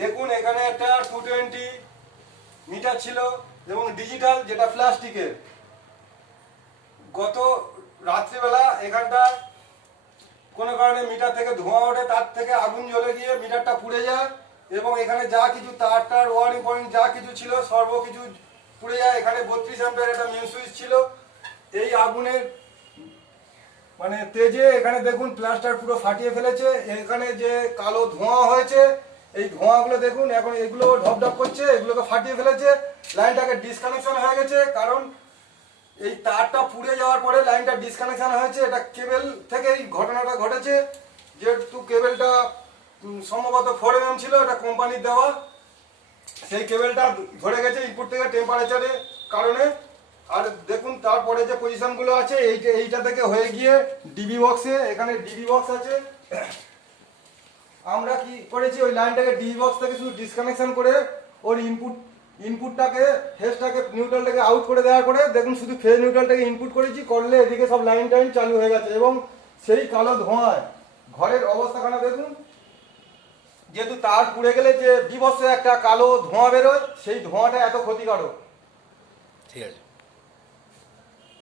দেখুন এখানে একটা 220 মিটার ছিল এবং ডিজিটাল যেটা প্লাস্টিকের। গত রাত্রিবেলা এখানটা কোনো কারণে মিটার থেকে ধোঁয়া ওঠে, তার থেকে আগুন জ্বলে গিয়ে মিটারটা পুড়ে যায় এবং এখানে যা কিছু তার টার ওয়ারিং পয়েন্ট যা কিছু ছিল সর্বকিছু পুড়ে যায়। এখানে 32 অ্যাম্পিয়ার একটা মেন সুইচ ছিল। এই আগুনের মানে তেজে এখানে দেখুন প্লাস্টার পুরো ফাটিয়ে ফেলেছে। এখানে যে কালো ধোঁয়া হয়েছে এই ধোঁয়াগুলো দেখুন এখন এগুলো ঢপঢপ করছে, এগুলোকে ফাটিয়ে ফেলেছে। লাইনটাকে ডিসকানেকশন হয়ে গেছে, কারণ এই তারটা পুড়ে যাওয়ার পরে লাইনটা ডিসকানেকশন হয়েছে। এটা কেবল থেকে এই ঘটনাটা ঘটেছে, যেহেতু কেবলটা সম্ভবত 4 mm ছিল, এটা কোম্পানির দেওয়া। সেই কেবলটা ধরে গেছে ইনপুট থেকে টেম্পারেচারের কারণে। আর দেখুন তারপরে যে পজিশনগুলো আছে এইটা থেকে হয়ে গিয়ে ডিবি বক্সে, এখানে ডিবি বক্স আছে। আমরা কি করেছি ওই লাইনটাকে ডিবি বক্স থেকে শুধু ডিসকানেকশন করে ওর ইনপুটটাকে ফেজটাকে নিউট্রালটাকে আউট করে দেওয়ার পরে দেখুন শুধু ফেজ নিউট্রালটাকে ইনপুট করেছি, করলে এদিকে সব লাইন টাইন চালু হয়ে গেছে। এবং সেই কালো ধোঁয়ায় ঘরের অবস্থাখানা দেখুন, যেহেতু তার পুড়ে গেলে যে বিভৎস একটা কালো ধোঁয়া বেরোয়, সেই ধোঁয়াটা এত ক্ষতিকারক। ঠিক আছে।